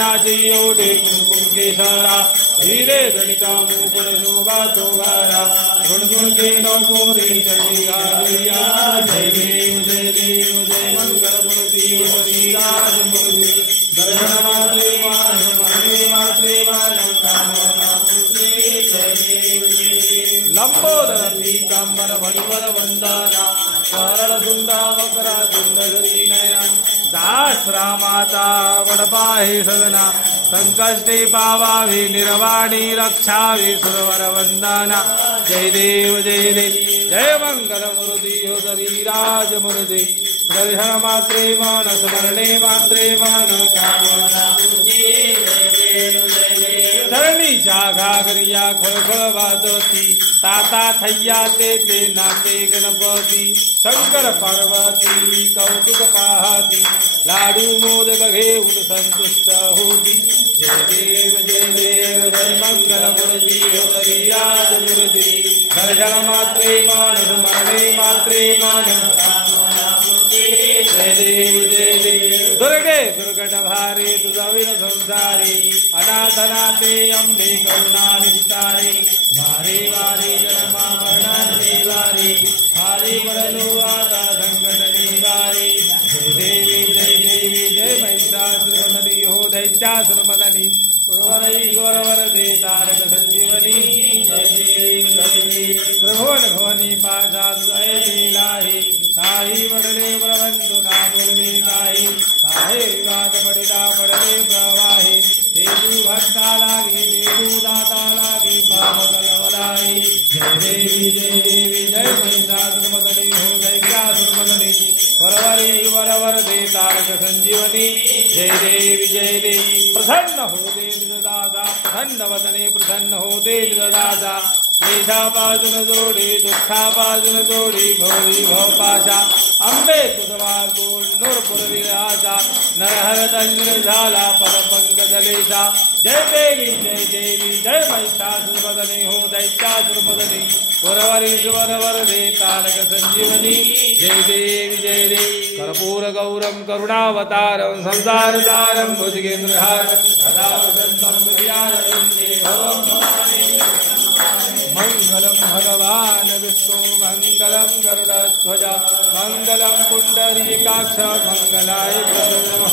नाचियोटे कुमकुम केसरा धीरे धनिका मुकुट शोभा तोवारा गुण गुण के नौपुरी चलिया जय देव जय मंगल मूर्ति श्रीराज मूर्ति दर्शन मात्रे मात्रे कामना मूर्ति जय देव लंबोदर पीतांबर मणिवर वंदना सरल सुंदर वक्र सुंदरी नयन दास रामाता वडपाहि सदना संकष्टे पावाभि निर्वाणी रक्षाभि सुरवर वंदना जय देव जय मंगल मूर्ति श्रीराज मूर्ति दर्शन मात्रे मन स्मरणे मात्रे मन कामना धरणी जागा गरिया खोल खोल वाजवती ताता थैया ते नाते गणपति शंकर पार्वती कौतुक पाहती लाडू मोदक घेऊन संतुष्ट होती जय देव जय मंगल मूर्ति श्रीराज मूर्ति दर्शन मात्रे मन स्मरणे मात्रे मन जय देव दुर्गे दुर्गट भारे दुर्विन संसारे अनाथनाथे अम्बे करुणा विस्तारे वारे वारे जन्मा मरणान्ते वारे हारे बड़लो आता संकट निवारे जय देवी जय महिषासुरमर्दिनी हो दैत्यासुरमर्दिनी उर्वरईश्वर वरदे तारक संजीवनी जय देव त्रिभुवन भवनी पाशाद्वय लीलाहि साहि वडले प्रबंधु नामुलमे गाहि साहे विवाद पड़िला पड़ले प्रवाहे तेजु भक्ता लागे तेजु दाता लागे पावकलवलाई जय देवी जय महिषासुरमर्दिनी हो दैत्यासुरमर्दिनी वरवरी दे तारक संजीवनी जय देवी प्रसन्न हो दे दादा प्रसन्न वदने प्रसन्न हो दे दादा क्लेशापाजुन जोडे दुःखापाजुन जोडे भौरी भवपाशा अंबे तुझवा गोड नूरपुर विराजा नरहर तंजन झाला परपंकजलेशा जय देवी जय महिषासुरमर्दिनी हो दैत्यासुरमर्दिनी वरवर दे तारक संजीवनी जय देवी कर्पूर गौरम करुणावतारम संसारसारम भुजगेन्द्रहारम सदा वसंतम मंगलम भगवान विष्णु मंगलम गरुड़ध्वजा मंगलम पुंडरीकाक्ष मंगलाय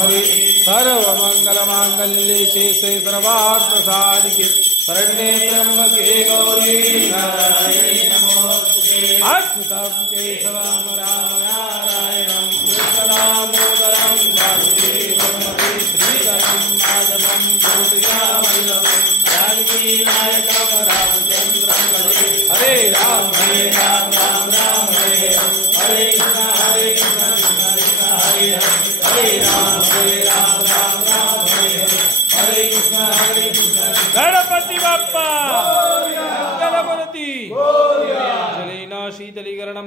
हरि सर्व मंगल मांगल्ये शेषे सर्वार्थ साधिके शरण्ये त्र्यंबके गौरी नारायणी नमोस्तुते अच्युतम केशवम राम नारायणं कृष्ण दामोदरं वासुदेवं श्रीधरं माधवं ज्योतिरामयं जानकी नायकं रामचंद्रं भजे हरे राम राम राम हरे हरे कृष्ण कृष्ण कृष्ण हरे हरे राम राम हरे हरे कृष्ण गणपति बाप्पा मंगलमूर्ति जलेन शीतलीकरणम्